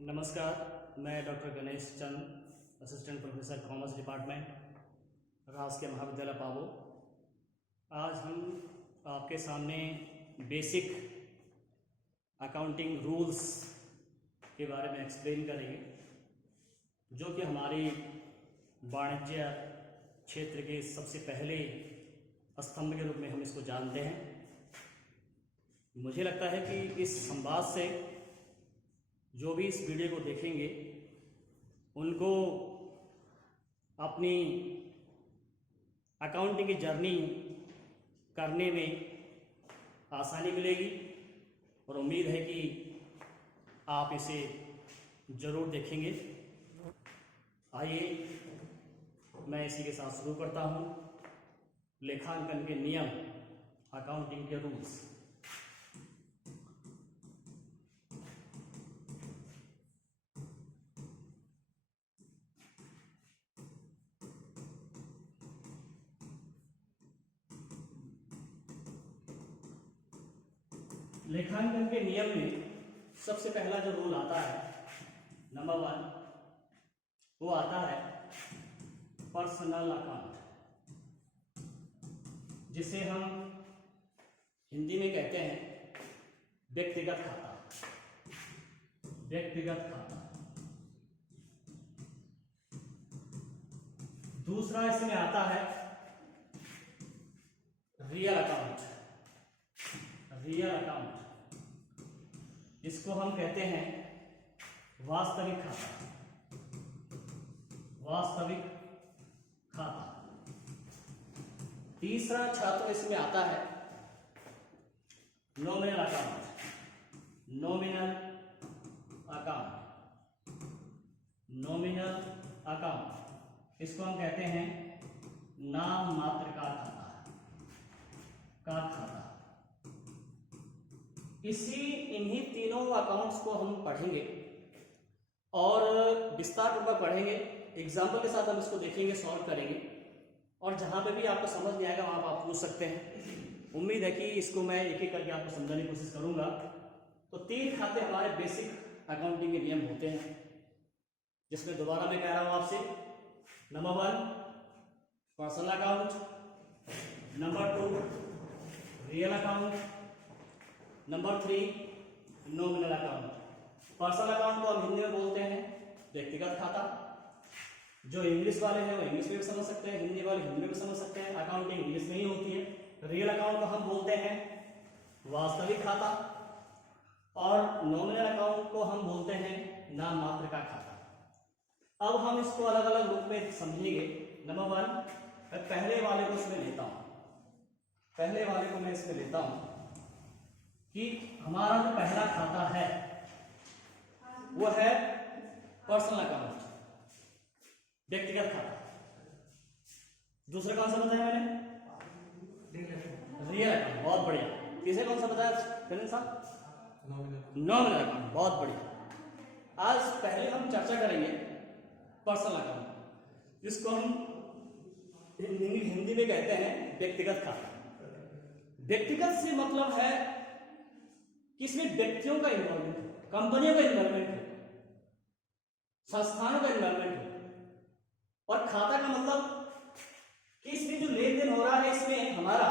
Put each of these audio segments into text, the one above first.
नमस्कार, मैं डॉक्टर गणेश चंद, assistant professor commerce department, राजकीय महाविद्यालय पाबो। आज हम आपके सामने बेसिक अकाउंटिंग रूल्स के बारे में एक्सप्लेन करेंगे, जो कि हमारी वाणिज्य क्षेत्र के सबसे पहले स्तंभ के रूप में हम इसको जानते हैं। मुझे लगता है कि इस संवाद से जो भी इस वीडियो को देखेंगे उनको अपनी अकाउंटिंग की जर्नी करने में आसानी मिलेगी और उम्मीद है कि आप इसे ज़रूर देखेंगे। आइए मैं इसी के साथ शुरू करता हूँ। लेखांकन के नियम, अकाउंटिंग के रूल्स। लेखांकन के नियम में सबसे पहला जो रूल आता है, नंबर 1, वो आता है पर्सनल अकाउंट, जिसे हम हिंदी में कहते हैं व्यक्तिगत खाता। व्यक्तिगत खाता। दूसरा इसमें आता है रियल अकाउंट। रियल अकाउंट, इसको हम कहते हैं वास्तविक खाता। वास्तविक खाता। तीसरा छात्र इसमें आता है nominal account. Nominal account. Nominal account, इसको हम कहते हैं नाम मात्र का खाता। इन्हीं तीनों अकाउंट्स को हम पढ़ेंगे और विस्तार पूर्वक पढ़ेंगे। एग्जाम्पल के साथ हम इसको देखेंगे, सॉल्व करेंगे, और जहां पे भी आपको समझ नहीं आएगा वहां आप पूछ सकते हैं। उम्मीद है कि इसको मैं एक एक करके आपको समझाने की कोशिश करूंगा। तो 3 खाते हमारे बेसिक अकाउंटिंग के नियम होते हैं, जिसमें दोबारा मैं कह रहा हूं आपसे, number 1 personal account, number 2 real account, number 3 nominal account. Personal account को हम हिंदी में बोलते हैं व्यक्तिगत खाता। जो इंग्लिश वाले हैं वो इंग्लिश में भी समझ सकते हैं, हिंदी वाले हिंदी में भी समझ सकते हैं। अकाउंटिंग इंग्लिश में ही होती है। रियल अकाउंट को हम बोलते हैं वास्तविक खाता, और नॉमिनल अकाउंट को हम बोलते हैं नाम मात्र का खाता। अब हम इसको अलग अलग रूप में समझेंगे। नंबर 1, मैं पहले वाले को इसमें लेता हूं। पहले वाले को मैं इसमें लेता हूं कि हमारा जो पहला खाता है वो है पर्सनल अकाउंट, व्यक्तिगत खाता। दूसरा कौन सा बताया मैंने? Real account. बहुत बढ़िया। तीसरा कौन सा बताया साहब? Nominal account. बहुत बढ़िया। आज पहले हम चर्चा करेंगे पर्सनल अकाउंट, जिसको हम हिंदी में कहते हैं व्यक्तिगत खाता। व्यक्तिगत से मतलब है कि इसमें व्यक्तियों का इन्वॉल्वमेंट हो, कंपनियों का इन्वॉल्वमेंट हो, संस्थानों का इन्वॉल्वमेंट हो। और खाता का मतलब कि इसमें जो लेन देन हो रहा है, इसमें हमारा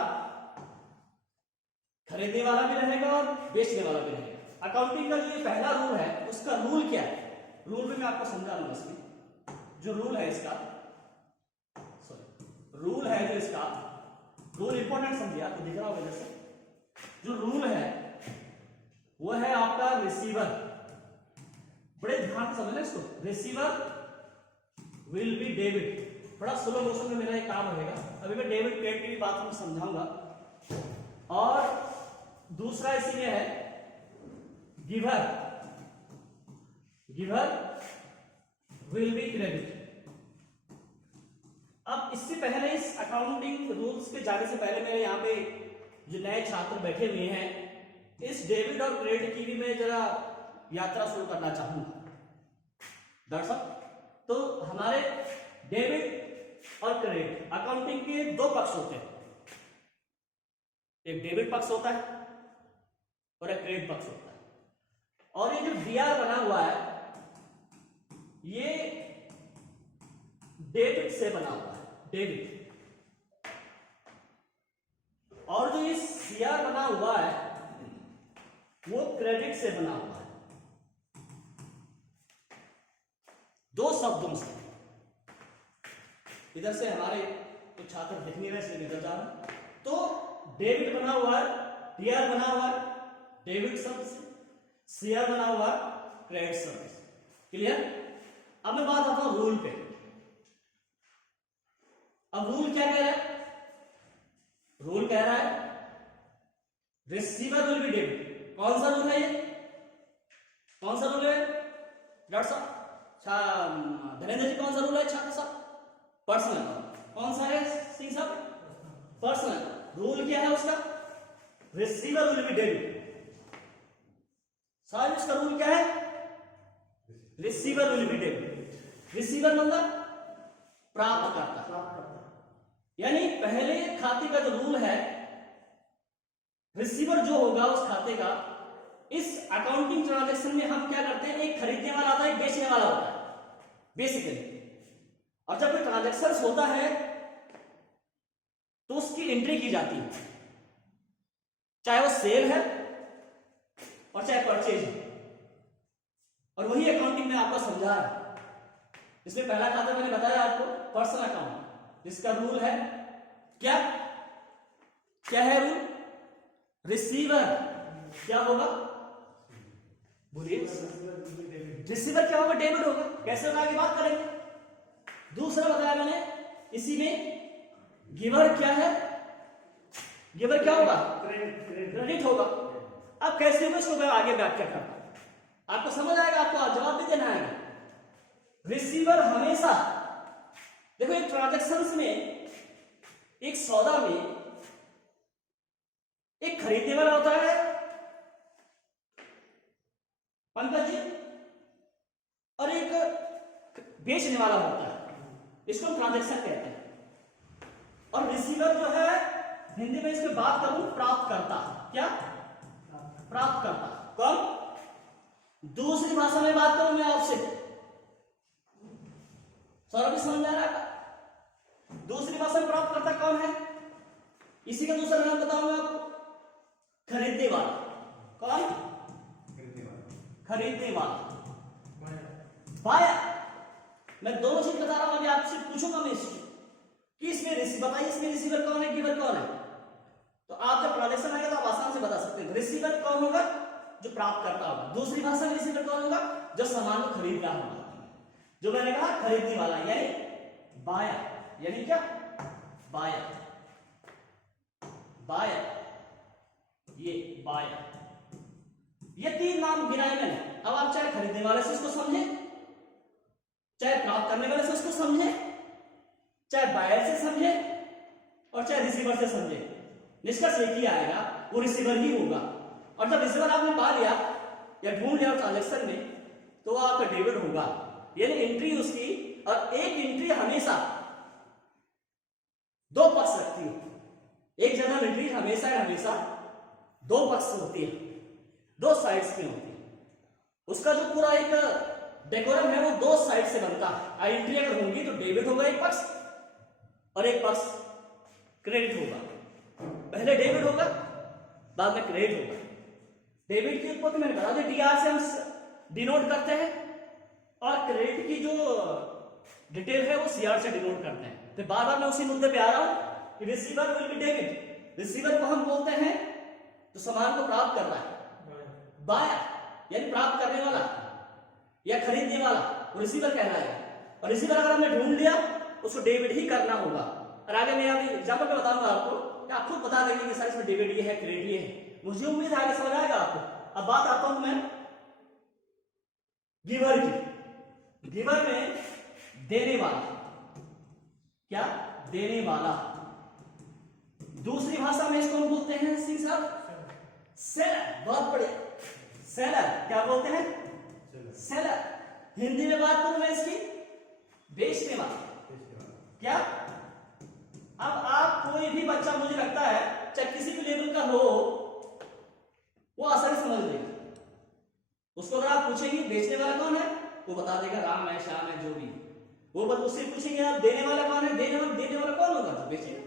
खरीदने वाला भी रहेगा और बेचने वाला भी रहेगा। अकाउंटिंग का जो ये पहला रूल है, उसका रूल क्या है? रूल में मैं आपको समझा दूंगा। इसमें जो रूल है इसका, रूल है जो इसका, रूल इंपॉर्टेंट समझिए, आपको दिख रहा होगा जैसे। जो रूल है वो है आपका रिसीवर। बड़े ध्यान से समझना इसको। Receiver will be debit. थोड़ा स्लो मोशन में मेरा एक काम रहेगा, अभी मैं डेबिट क्रेडिट की भी बात हम समझाऊंगा। और दूसरा इसी में है giver. Giver will be credit. अब इससे पहले, इस अकाउंटिंग रूल्स के जाने से पहले, मेरे यहाँ पे जो नए छात्र बैठे हुए हैं, इस डेबिट और क्रेडिट की भी मैं जरा यात्रा शुरू करना चाहूंगा। दर्शक, तो हमारे डेबिट और क्रेडिट अकाउंटिंग के 2 पक्ष होते हैं। एक डेबिट पक्ष होता है और एक क्रेडिट पक्ष होता है। और ये जो डीआर बना हुआ है, ये डेबिट से बना हुआ है, डेबिट। और जो ये सीआर बना हुआ है वो क्रेडिट से बना हुआ है। दो शब्दों से। इधर से हमारे कुछ छात्र दिख नहीं रहे इसलिए निकल जा रहा। तो डेबिट बना हुआ है, डीआर बना हुआ है डेबिट शब्द से, सीआर बना हुआ है क्रेडिट शब्द से। क्लियर? अब मैं बात आता हूं रूल पे। अब रूल क्या कह रहा है? रूल कह रहा है रिसीवर विल बी डेबिट। कौन सा रूल है ये? कौन सा रूल है डॉक्टर साहब? धीरेन्द्र जी, कौन सा रूल है छात्र साहब? पर्सनल। कौन सा है सिंह साहब? पर्सनल। रूल क्या है उसका? Receiver will be debit. साहब इसका रूल क्या है? Receiver will be debit. Receiver मतलब प्राप्त करता। यानी पहले खाते का जो रूल है, रिसीवर जो होगा उस खाते का, इस अकाउंटिंग ट्रांजैक्शन में हम क्या करते हैं, एक खरीदने वाला होता है, एक बेचने वाला होता है बेसिकली। और जब कोई ट्रांजैक्शन होता है तो उसकी एंट्री की जाती है, चाहे वो सेल है और चाहे परचेज है। और वही अकाउंटिंग में आपको समझा है। इसमें पहला खाता मैंने बताया आपको पर्सनल अकाउंट, जिसका रूल है क्या? क्या है रूल? रिसीवर क्या होगा? बोलिए। रिसीवर क्या होगा? डेबिट होगा। कैसे होगा आगे बात करेंगे। दूसरा बताया मैंने इसी में, गिवर क्या है? गिवर क्या होगा? क्रेडिट होगा। अब कैसे होगा इसको मैं आगे व्याख्या करता हूं, आपको समझ आएगा, आपको जवाब भी देना है। रिसीवर हमेशा, देखो एक ट्रांजैक्शंस में, एक सौदा में एक खरीदने वाला होता है पंकज जी, और एक बेचने वाला होता है। इसको ट्रांजैक्शन कहते हैं। और रिसीवर जो है, हिंदी में इसकी बात करूं, प्राप्त करता। क्या? प्राप्त करता। कौन? दूसरी भाषा में बात करूं मैं आपसे, सौरभ समझ में आ रहा है? दूसरी भाषा में प्राप्त करता कौन है? इसी का दूसरा नाम बताऊंगा आपको, खरीदने वाला। कौन? खरीदने वाला, बायर। मैं दोनों चीज बता रहा हूं, अभी आपसे पूछूंगा मैं इसको कि इसमें रिसीवर, बताइए इसमें रिसीवर कौन है, गिवर कौन है? तो आप जब ट्रांजैक्शन आएगा तो आप आसान से बता सकते हैं। रिसीवर कौन होगा? जो प्राप्त करता होगा। दूसरी भाषा में रिसीवर कौन होगा? जो सामान को खरीद रहा होगा। जो मैंने कहा खरीदने वाला, यानी बायर। यानी क्या? बायर। बायर, ये बायर। ये तीन नाम गिनाए मैंने। अब आप चाहे खरीदने वाले से इसको समझे, चाहे प्राप्त करने वाले से उसको समझे, चाहे बायर से समझे, और चाहे रिसीवर से समझे, निष्कर्ष एक ही आएगा, वो रिसीवर ही होगा। और जब रिसीवर आपने पा लिया या ढूंढ लिया ट्रांजैक्शन में, तो वो आपका डेबिट होगा। यानी एंट्री उसकी, और एक एंट्री हमेशा दो पक्ष रखती है। एक जर्नल एंट्री हमेशा दो पक्ष होती है, दो साइड्स में होती है। उसका जो पूरा एक डेकोरम है वो दो साइड से बनता है। एंट्री अगर होंगी तो डेबिट होगा एक पक्ष, और एक पक्ष क्रेडिट होगा। पहले डेबिट होगा, बाद में क्रेडिट होगा। डेबिट की उत्पत्ति मैंने बता दी, डीआर से हम डिनोट करते हैं, और क्रेडिट की जो डिटेल है वो सीआर से डिनोट करते हैं। तो बार बार मैं उसी मुद्दे पे आ रहा हूं कि receiver will be debit. Receiver को हम बोलते हैं तो सामान को प्राप्त कर रहा है, बायर यानी प्राप्त करने वाला या खरीदने वाला, वो रिसीवर कहलाएगा। और रिसीवर अगर हमने ढूंढ लिया उसको डेबिट ही करना होगा। और आगे मैं अभी एग्जाम्पल में बताऊंगा आपको, आप खुद बता देंगे कि सर इसमें डेबिट ये है, क्रेडिट ये है। मुझे उम्मीद है आगे समझ आएगा आपको। अब बात आता हूं मैं गिवर की। गिवर में देने वाला, क्या? देने वाला। दूसरी भाषा में इसको हम बोलते हैं सिंह साहब सेलर। बहुत बढ़िया, सेलर। क्या बोलते हैं? सेलर। हिंदी में बात करूं मैं इसकी, बेचने वाला। क्या? अब आप कोई भी बच्चा, मुझे लगता है चाहे किसी भी लेवल का हो, वो आसानी समझ लेगा। उसको अगर आप पूछेंगे बेचने वाला कौन है, वो बता देगा राम है, श्याम है, जो भी है। वो बस उससे पूछेंगे आप देने वाला कौन है, देने वाला कौन होगा, जो बेचेगा।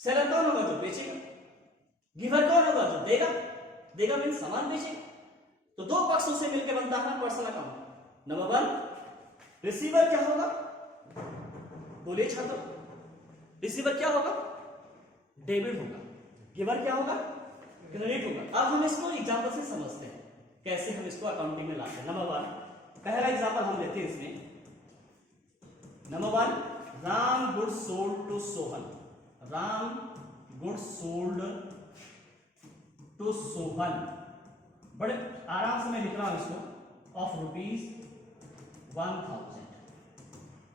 सेलर कौन होगा, जो बेचेगा। गिवर कौन होगा, जो देगा। देगा मीन सामान बेचेगा। तो दो पक्षों से मिलकर बनता है पर्सनल अकाउंट। नंबर 1 रिसीवर क्या होगा, बोलिए छात्र। रिसीवर क्या होगा, डेबिट होगा। गिवर क्या होगा, क्रेडिट होगा। अब हम इसको एग्जांपल से समझते हैं कैसे हम इसको अकाउंटिंग में लाते हैं। नंबर 1 पहला एग्जांपल हम लेते हैं इसमें। Number 1 Ram goods sold to Sohan. Ram goods sold to Sohan. बड़े आराम से मैं लिख रहा हूं इसको, ऑफ ₹1000।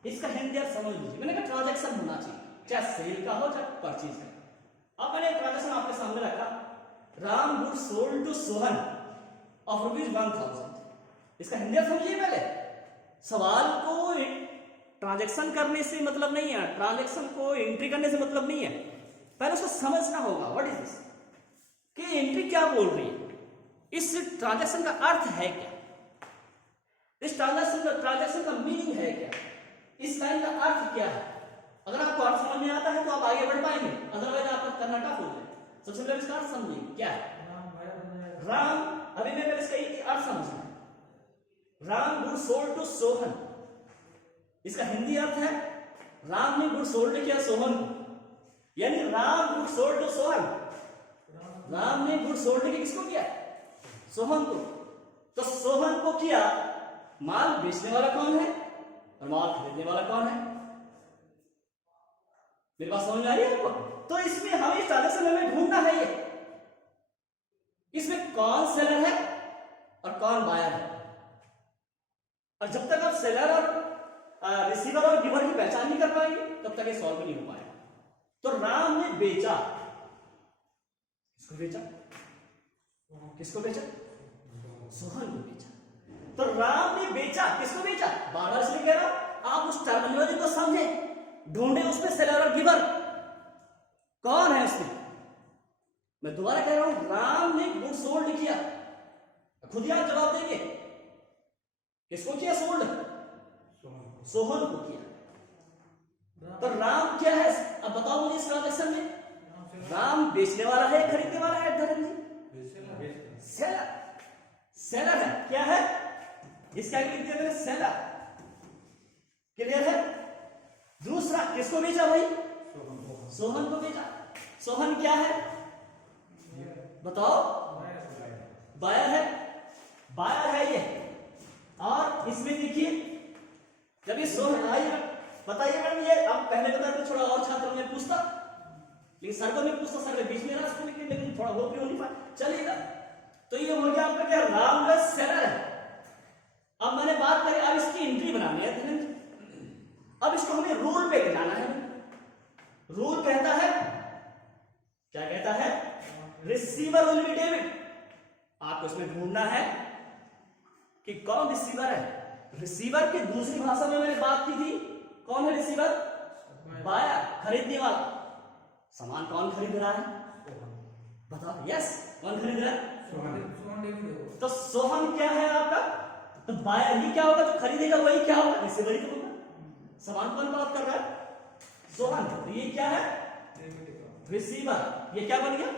इसका हिंदी आप समझ लीजिए। मैंने कहा ट्रांजैक्शन होना चाहिए, चाहे सेल का हो चाहे परचेज का। अब मैंने ट्रांजैक्शन आपके सामने रखा, Ram goods sold to Sohan of ₹1000। इसका हिंदी आप समझिए। पहले सवाल को ट्रांजैक्शन करने से मतलब नहीं है, ट्रांजैक्शन को एंट्री करने से मतलब नहीं है, पहले उसको समझना होगा। व्हाट इज दिस, कि एंट्री क्या बोल रही है, इस ट्रांजैक्शन का अर्थ है क्या, इस ट्रांजैक्शन का मीनिंग है क्या, इस लाइन का अर्थ क्या है। अगर आपको अर्थ समझ में आता है तो आप आगे बढ़ पाएंगे, अदरवाइज आपका करना टफ हो जाए। सबसे पहले इसका अर्थ समझिए क्या है। राम, अभी मैं पहले इसका अर्थ समझना है। Ram good sold to Sohan, इसका हिंदी अर्थ है राम ने गुड सोल्ड किया सोहन को, यानी Ram good sold to Sohan. Ram ने गुड सोल्ड किसको किया, सोहन को। तो सोहन को किया, माल बेचने वाला कौन है और माल खरीदने वाला कौन है। मेरी बात समझ में आ रही है आपको। तो इसमें हमें इस ट्रांजैक्शन में ढूंढना है, ये इसमें कौन सेलर है और कौन बायर है। और जब तक आप सेलर और रिसीवर और गिवर की पहचान नहीं कर पाएंगे तब तक ये सॉल्व नहीं हो पाएगा। तो राम ने बेचा, किसको बेचा, किसको बेचा, सोहन को बेचा। तो राम ने बेचा, किसको बेचा, बार-बार इसलिए कह रहा हूं आप उस टर्मिनोलॉजी को समझे, ढूंढे उसमें सेलर और गिवर कौन है उसमें। मैं दोबारा कह रहा हूं, राम ने गुड सोल्ड किया, खुद ही आप जवाब देंगे, किसको किया सोल्ड, सोहन को किया। तो राम क्या है, अब बताओ मुझे इस ट्रांजैक्शन में राम बेचने वाला है खरीदने वाला है, धर्म जी सेलर, सेलर है। क्या है, इसका लिख दिया मैंने सेलर, क्लियर है। दूसरा किसको बेचा भाई, सोहन को बेचा। सोहन क्या है बताओ, बायर है, बायर है ये। और इसमें देखिए जब ये सोहन आइए बताइए मैडम, ये आप पहले बताते थोड़ा और छात्रों में पूछता, लेकिन सर को नहीं पूछता, सर बीच में रहा, लेकिन थोड़ा हो क्यों नहीं पाया, चलेगा। तो ये हो गया आपका क्या, राम का सेलर है। अब मैंने बात करी, अब इसकी एंट्री बनानी है, अब इसको हमें रूल पे जाना है। रूल कहता है, क्या कहता है, रिसीवर विल बी डेबिट। आपको इसमें ढूंढना है कि कौन रिसीवर है। रिसीवर की दूसरी भाषा में मैंने बात की थी, कौन है रिसीवर, बायर, खरीदने वाला। सामान कौन खरीद रहा है बताओ, यस कौन खरीद रहा है, सोहन। तो सोहन क्या है आपका, तो बायर ही क्या होगा, जो खरीदेगा वही क्या होगा, रिसीवर ही तो होगा। सामान कौन बात कर रहा है, सोहन। तो ये क्या है, रिसीवर, ये क्या बन गया,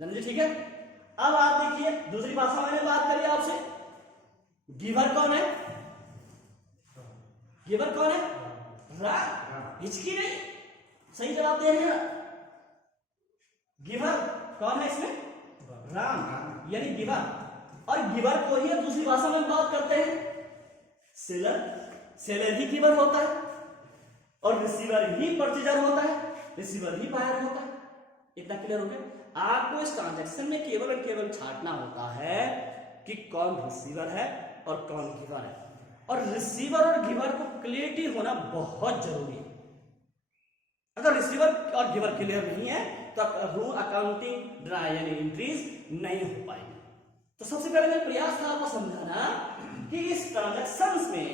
समझे, ठीक है। अब आप देखिए दूसरी भाषा मैंने बात करी आपसे, गिवर कौन है, गिवर कौन है, राम। हिचकी नहीं, सही जवाब दे रहे हैं। गिवर कौन है इसमें, राम, यानी गिवर। और गिवर को ही दूसरी भाषा में बात करते हैं सेलर, सेलर ही गिवर होता है और रिसीवर ही परचेजर होता है, रिसीवर ही बायर होता है। इतना क्लियर हो गया। आपको इस ट्रांजैक्शन में केवल और केवल छांटना होता है कि कौन रिसीवर है और कौन गिवर है। और रिसीवर और गिवर को क्लियरिटी होना बहुत जरूरी है। अगर रिसीवर और गिवर क्लियर नहीं है तो रूल अकाउंटिंग यानी एंट्रीज नहीं हो पाएगी। तो सबसे पहले मेरा प्रयास था आपको समझाना कि इस ट्रांजैक्शंस में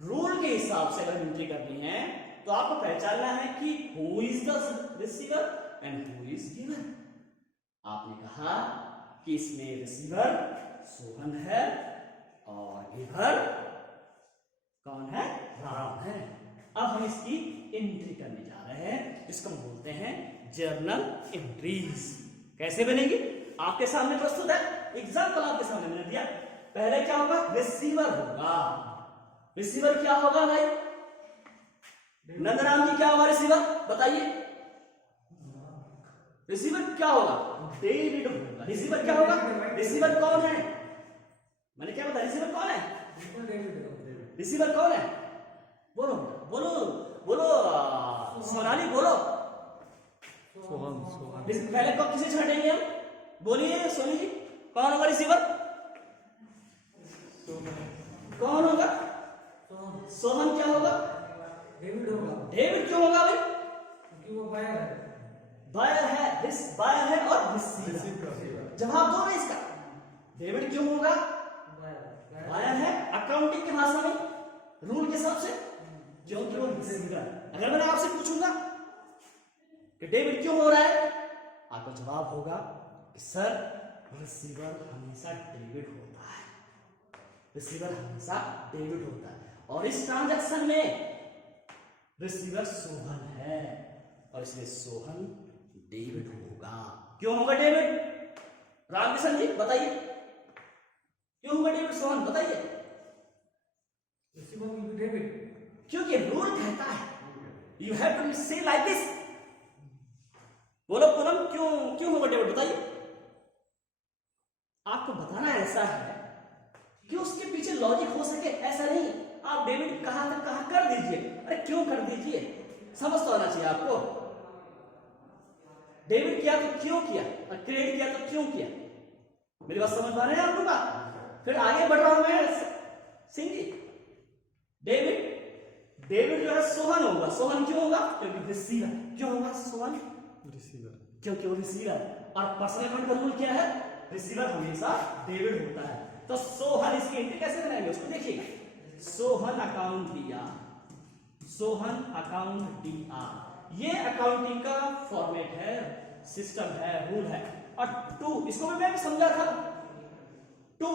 रूल के हिसाब से अगर एंट्री करनी है तो आपको पहचानना है कि who is the receiver and who is giver. आपने कहा कि इसमें रिसीवर सोहन है और गिवर कौन है? राम है। अब हम इसकी एंट्री करने जा रहे हैं, इसको हम बोलते हैं जर्नल एंट्रीज। कैसे बनेगी? आपके सामने प्रस्तुत है, एग्जाम्पल आपके सामने मैंने दिया। पहले क्या होगा? रिसीवर होगा। रिसीवर क्या होगा भाई? नंदराम जी क्या होगा रिसीवर? बताइए। रिसीवर क्या होगा? डेविड होगा। रिसीवर क्या होगा? रिसीवर कौन है? मैंने क्या बताया? रिसीवर कौन है? रिसीवर कौन है? बोलो बोलो बोलो, सोनाली बोलो। सोहन। पहले कब किसे छाटेंगे हम? बोलिए सोनी जी, कौन होगा रिसीवर? कौन होगा? सोहन। क्या होगा? डेविड होगा। डेविड क्यों होगा भाई? क्योंकि वो बायर है। बायर है, बायर है और रिसीवर। जवाब दो ना इसका। डेविड क्यों होगा? बायर है अकाउंटिंग की भाषा में, रूल के हिसाब से, क्योंकि वो रिसीवर। अगर मैंने आपसे पूछूंगा कि डेविड क्यों हो रहा है, आपका जवाब होगा कि सर रिसीवर हमेशा डेविड होता है। रिसीवर हमेशा डेविड होता है और इस ट्रांजैक्शन में रिसीवर सोहन है और इसलिए सोहन डेविड होगा। क्यों होगा डेविड? रामकिशन जी बताइए, क्यों होगा डेविड सोहन? बताइए। रिसीवर विल बी डेविड, क्योंकि रूल कहता है यू हैव टू से लाइक दिस। बोलो पूनम, क्यों होगा डेविड? बताइए। आपको बताना ऐसा है कि उसके पीछे लॉजिक हो सके, ऐसा नहीं आप डेविड कहा तक कहा कर दीजिए। अरे क्यों कर दीजिए, समझ तो आना चाहिए आपको। डेविड किया तो क्यों किया, और क्रिएट किया तो क्यों किया। मेरी बात समझ पा रहे हैं आप लोग? फिर आगे बढ़ रहा हूं मैं सिंह जी। डेविड जो है सोहन होगा। सोहन क्यों होगा? क्योंकि रिसीवर। क्यों होगा सोहन? रिसीवर, क्योंकि वो रिसीवर। और पर्सनल अकाउंट का रूल क्या है? रिसीवर हमेशा डेविड होता है। तो सोहन, इसकी एंट्री कैसे बनाएंगे उसको देखिएगा। सोहन अकाउंट दिया, सोहन अकाउंट दिया। ये अकाउंटिंग का फॉर्मेट है, सिस्टम है, रूल है। और टू, इसको भी मैं समझा था। टू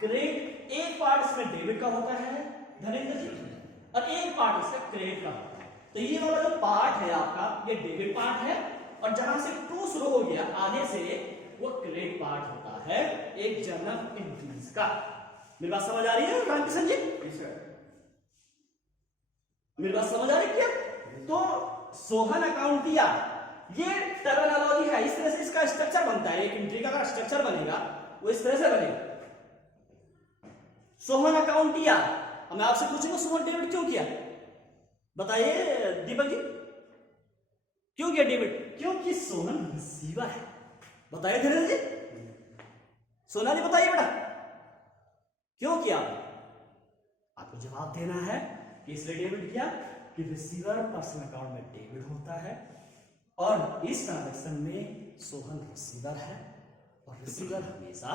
क्रेडिट, एक पार्ट इसमें डेबिट का होता है धनेंद्र जी, और एक पार्ट इसका क्रेडिट का होता है। तो ये वाला जो पार्ट है आपका, ये डेबिट पार्ट है, और जहां से टू शुरू हो गया आगे से वो क्रेडिट पार्ट होता है एक जर्नल एंट्रीज का। मेरी बात समझ आ रही है रामकिशन जी? मेरी बात समझ आ रही है? तो सोहन अकाउंट दिया, ये टर्मिनोलॉजी है, इस तरह से इसका स्ट्रक्चर बनता है। एक एंट्री का अगर स्ट्रक्चर बनेगा वो इस तरह से बनेगा। सोहन अकाउंट दिया, मैं आपसे पूछूंगा सोहन डेबिट क्यों किया? बताइए दीपक जी, क्यों किया डेबिट? क्योंकि सोहन रिसीवर है। बताइए धीरेन्द्र जी, सोनाली बताइए बेटा क्यों किया? आपको जवाब देना है कि इसलिए डेबिट किया कि रिसीवर पर्सनल अकाउंट में डेबिट होता है और इस ट्रांजैक्शन में सोहन रिसीवर है और रिसीवर हमेशा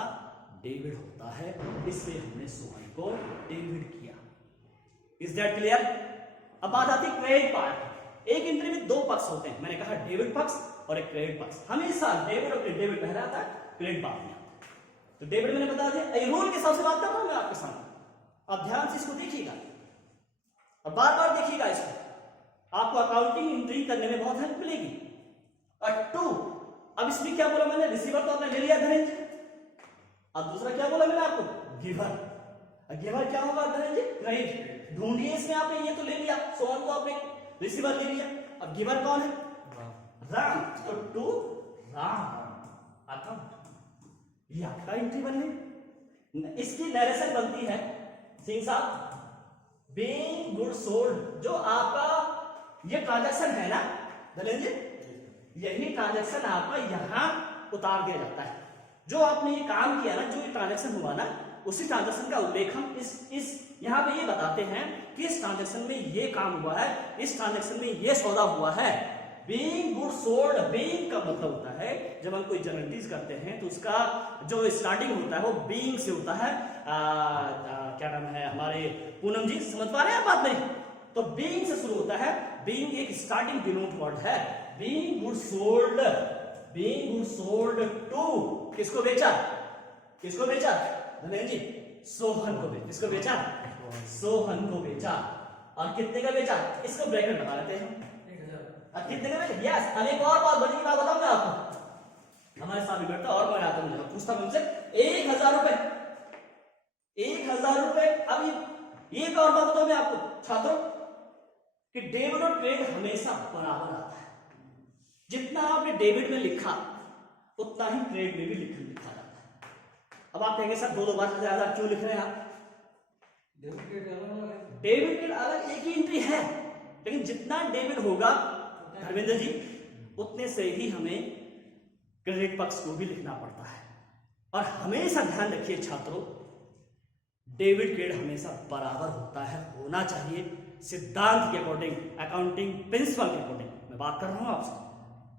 डेबिट होता है, इसलिए हमने सोहन को डेबिट किया। Is that clear? अब बात आती है क्रेडिट पार्ट। एक एंट्री में दो पक्ष होते हैं, मैंने कहा डेबिट पक्ष और एक क्रेडिट पक्ष। हमेशा डेबिट और डेबिट पहले आता है, क्रेडिट बाद में। तो डेबिट मैंने बता दिया, रूल के हिसाब से बात कर रहा हूं मैं आपके सामने। आप ध्यान से इसको देखिएगा और बार बार देखिएगा इसको, आपको अकाउंटिंग एंट्री करने में बहुत हेल्प मिलेगी। और टू, अब इसमें क्या बोला मैंने? रिसीवर तो आपने ले लिया धनेंद्र। अब दूसरा क्या बोला मैंने आपको? गिवर। गिवर क्या होगा धनेंद्र? क्रेडिट। ढूंढिए इसमें, आपने ये तो ले लिया, सोहन को आपने रिसीवर ले लिया। अब गिवर कौन है? राम। तो टू राम अकाउंट, ये आपका एंट्री बन गई। इसकी नरेशन बनती है सिंह साहब, बीइंग गुड सोल्ड। जो आपका ये ट्रांजैक्शन है ना धनेंद्र, यही ट्रांजैक्शन आपका यहां उतार दिया जाता है। जो आपने ये काम किया ना, जो ये ट्रांजैक्शन हुआ ना, उसी ट्रांजैक्शन का उल्लेख हम इस यहां पे ये बताते हैं कि इस ट्रांजैक्शन में ये काम हुआ है, इस ट्रांजैक्शन में ये सौदा हुआ है। बीइंग गुड सोल्ड, बीइंग का मतलब होता है जब हम कोई जर्नलिटीज करते हैं तो उसका जो स्टार्टिंग होता है वो बीइंग से होता है। क्या नाम है हमारे पूनम जी, समझ पा रहे हैं बात नहीं? तो बीइंग से शुरू होता है, बीइंग एक स्टार्टिंग डिनोट वर्ड है। Being good sold, being good sold to, किसको बेचा? किसको बेचा धनेंद्र जी? सोहन को बेचा। किसको बेचा? सोहन को बेचा। और कितने का बेचा? इसको ब्रैकेट बता देते हैं। अब कितने का बेचा? यस। अब एक और बहुत बड़ी की बात बताऊं मैं आपको, हमारे सामने बैठता और मैं आता हूं, पूछता मुझसे 1000 रुपए, 1000 रुपए। अब ये एक और बात बताऊं मैं आपको छात्रों कि डेबिट और क्रेडिट हमेशा बराबर आता है। जितना आपने डेबिट में लिखा उतना ही क्रेडिट में भी लिखा जाता है। अब आप कहेंगे सर दो बार 1000 क्यों लिख रहे हैं आप? डेबिट क्रेडिट अलग एक ही एंट्री है, लेकिन जितना डेबिट होगा धर्मेंद्र जी उतने से ही हमें क्रेडिट पक्ष को भी लिखना पड़ता है। और हमेशा ध्यान रखिए छात्रों, डेबिट क्रेडिट हमेशा बराबर होता है, होना चाहिए सिद्धांत के अकॉर्डिंग, अकाउंटिंग प्रिंसिपल के अकॉर्डिंग मैं बात कर रहा हूं आपसे।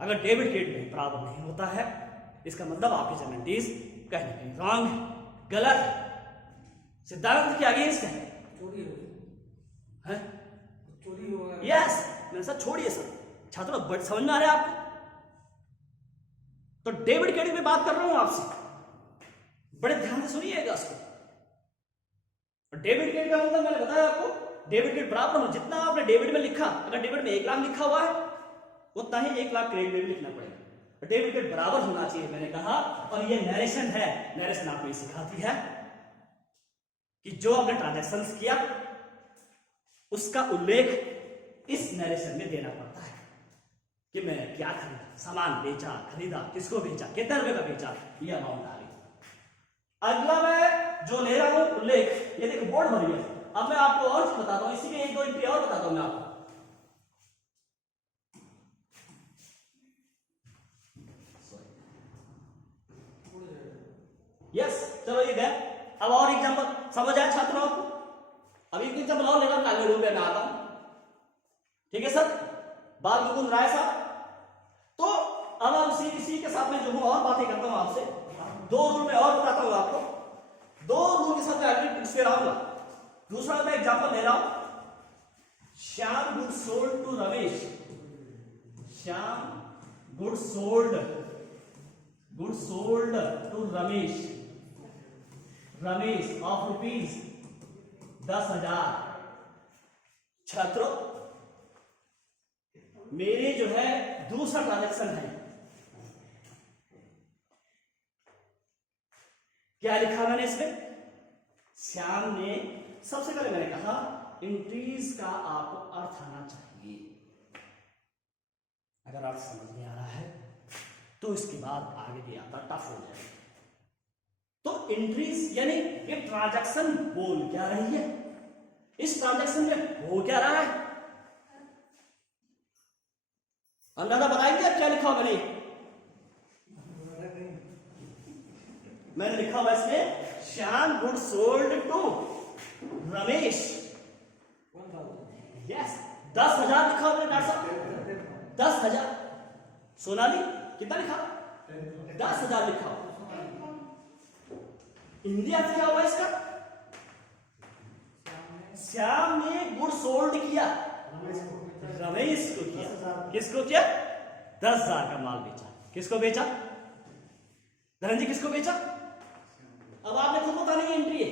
अगर डेबिट क्रेडिट नहीं बराबर नहीं होता है इसका मतलब आपकी सेवेंटीज कहीं ना कहीं रॉन्ग है, गलत है, सिद्धांत के अगेंस्ट है। चोरी होगा। यस, मेरे साथ छोड़िए सर, छात्रों बट समझ में आ रहा है आपको? तो डेबिट क्रेडिट में बात कर रहा हूं आपसे, बड़े ध्यान से सुनिएगा उसको। डेबिट क्रेडिट का मतलब मैंने बताया आपको, डेबिट क्रेडिट बराबर हो, जितना आपने डेबिट में लिखा, अगर डेबिट में 1 लाख लिखा हुआ है उतना ही 1 लाख क्रेडिट में भी लिखना पड़ेगा। डेबिट क्रेडिट बराबर होना चाहिए मैंने कहा। और ये नरेशन है, नरेशन आपको ये सिखाती है कि जो आपने ट्रांजैक्शन किया उसका उल्लेख इस नरेशन में देना पड़ता है कि मैं क्या खरीदा, सामान बेचा, खरीदा, किसको बेचा, कितने रुपए का बेचा, ये अमाउंट आ गई। अगला मैं जो ले रहा हूं उल्लेख, ये देखो बोर्ड भर गया। अब मैं आपको और चीज बताता हूं, इसी में 1-2 एंट्री और बताता हूं मैं आपको। यस, चलो ये गया। अब और एग्जांपल समझ आया छात्रों आपको? अब एक एग्जांपल और लेकर काले रूप में आता हूं, ठीक है सर? बाल मुकुंद राय साहब। तो अब आप इसी के साथ में जो हूं और बातें करता हूं आपसे, 2 रूल में और बताता हूं आपको। 2 रूल के साथ मैं अगली इसमें रहूंगा। दूसरा मैं एग्जांपल ले रहा हूं, Shyam good sold to Ramesh. Shyam good sold to Ramesh, Ramesh of rupees 10,000। छात्रों मेरे जो है दूसरा ट्रांजैक्शन है, क्या लिखा मैंने इसमें? श्याम ने, सबसे पहले मैंने कहा एंट्रीज का आपको अर्थ आना चाहिए। अगर अर्थ समझ में आ रहा है तो इसके बाद आगे भी आपका टफ हो जाएगा। तो एंट्रीज यानी ये ट्रांजैक्शन बोल क्या रही है, इस ट्रांजैक्शन में हो क्या रहा है, अंदाजा बताएंगे आप क्या लिखा होगा? नहीं, मैंने लिखा हुआ इसमें Shyam good sold to Ramesh. Yes, 10,000 लिखा हुआ डॉक्टर साहब, 10,000। सोनाली कितना लिखा? 10,000 लिखा हुआ। हिंदी अर्थ क्या हुआ इसका? श्याम ने गुड सोल्ड किया, रमेश को किया। किसको किया? 10,000 का माल बेचा। किसको बेचा? धनंजय जी किसको बेचा? अब आपने खुद बताने की एंट्री है,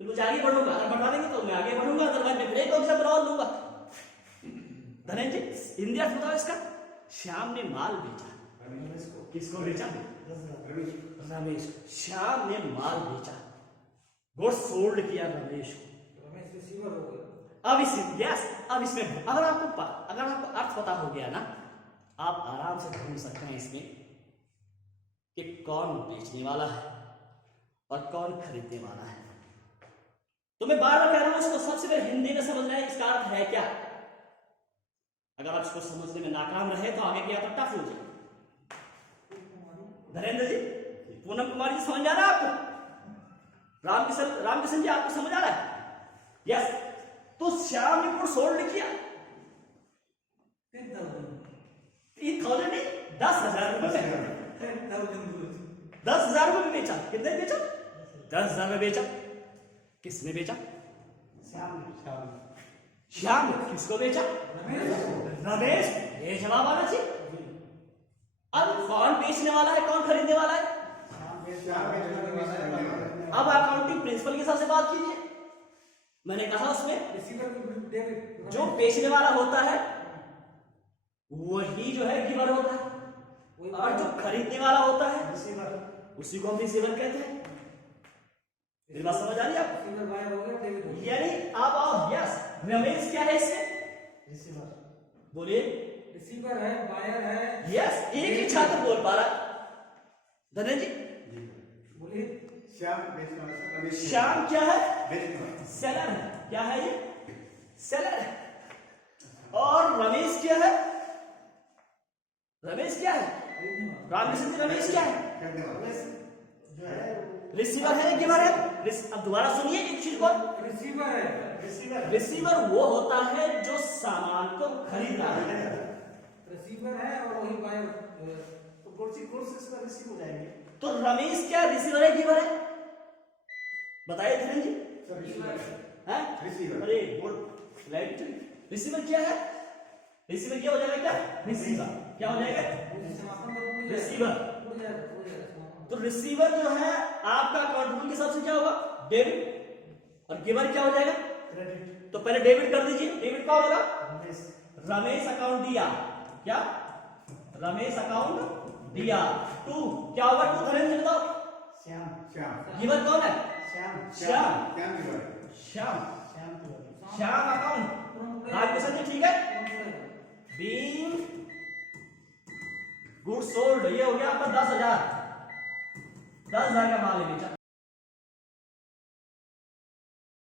फिर मुझे आगे बढ़ूंगा, अगर बढ़ा देंगे तो मैं आगे बढ़ूंगा, अदरवाइज मैं फिर एक एग्जांपल और लूंगा। धनंजय जी हिंदी अर्थ बताओ इसका। श्याम ने माल बेचा, किसको बेचा? रमेश। श्याम ने माल बेचा, गुड सोल्ड किया रमेश को। अब इसमें अगर आपको अर्थ पता हो गया ना, आप आराम से ढूंढ सकते हैं इसमें कि कौन बेचने वाला है और कौन खरीदने वाला है। तो मैं बार बार कह रहा हूं इसको सबसे पहले हिंदी में समझना है, इसका अर्थ है क्या। अगर आप इसको समझने में नाकाम रहे तो आगे क्या टफ हो जाए। धीरेन्द्र जी, पूनम कुमारी जी समझ आ रहा है आपको? रामकिशन जी आपको समझ आ रहा है? यस। तो श्याम ने गुड सोल्ड किया 3,000 नहीं, 10,000 रुपए में। 10,000 रुपए में बेचा। कितने बेचा? 10,000 में बेचा। किसने बेचा? श्याम ने। किसको बेचा? रमेश। ये जवाब आना चाहिए। अब कौन बेचने वाला है, कौन खरीदने वाला है? अब अकाउंटिंग प्रिंसिपल के हिसाब से बात कीजिए। मैंने कहा उसमें रिसीवर को डेबिट, जो बेचने वाला होता है वही जो है गिवर होता है, और जो खरीदने वाला होता है रिसीवर, उसी को हम रिसीवर कहते हैं। मेरी बात समझ आ रही है आपको? रिसीवर बायर हो गया, डेबिट हो गया। यानी अब आप यस रमेश क्या है इससे? रिसीवर, बोलिए। रिसीवर है, बायर है। यस, एक ही छात्र बोल पा रहा। धनेश जी बोलिए। श्याम बेचने वाला सर, रमेश श्याम क्या है? बेचने वाला। सेलर है। क्या है ये? सेलर है। और रमेश क्या है? रमेश क्या है? रामकृष्ण जी रमेश क्या है? खरीदने वाला। जो है रिसीवर है गिवर है? अब दोबारा सुनिए एक चीज को। रिसीवर है, रिसीवर, रिसीवर वो होता है जो सामान को खरीद रहा है। रिसीवर है और वही बायर। तो कोर्स इसका रिसीव हो जाएंगे। तो रमेश क्या रिसीवर है गिवर है? बताइए धीरेन्द्र जी। सर रिसीवर, हैं? रिसीवर। अरे बोल लाइट चली। रिसीवर क्या है? रिसीवर क्या हो जाएगा? क्या रिसीवर क्या हो जाएगा? रिसीवर। तो रिसीवर जो है आपका अकाउंट रूल के हिसाब से क्या होगा? डेबिट। और गिवर क्या हो जाएगा? क्रेडिट। तो पहले डेबिट कर दीजिए। डेबिट क्या होगा? रमेश, रमेश अकाउंट दिया। क्या? रमेश अकाउंट दिया। टू क्या होगा? टू धनेन्द्र बताओ। श्याम, श्याम, गिवर कौन है? श्याम, श्याम। श्याम की बात। श्याम। श्याम, श्याम अकाउंट। रामकृष्ण जी ठीक है। बीन गुड सोल्ड, ये हो गया आपका 10,000 का माल है बेचा।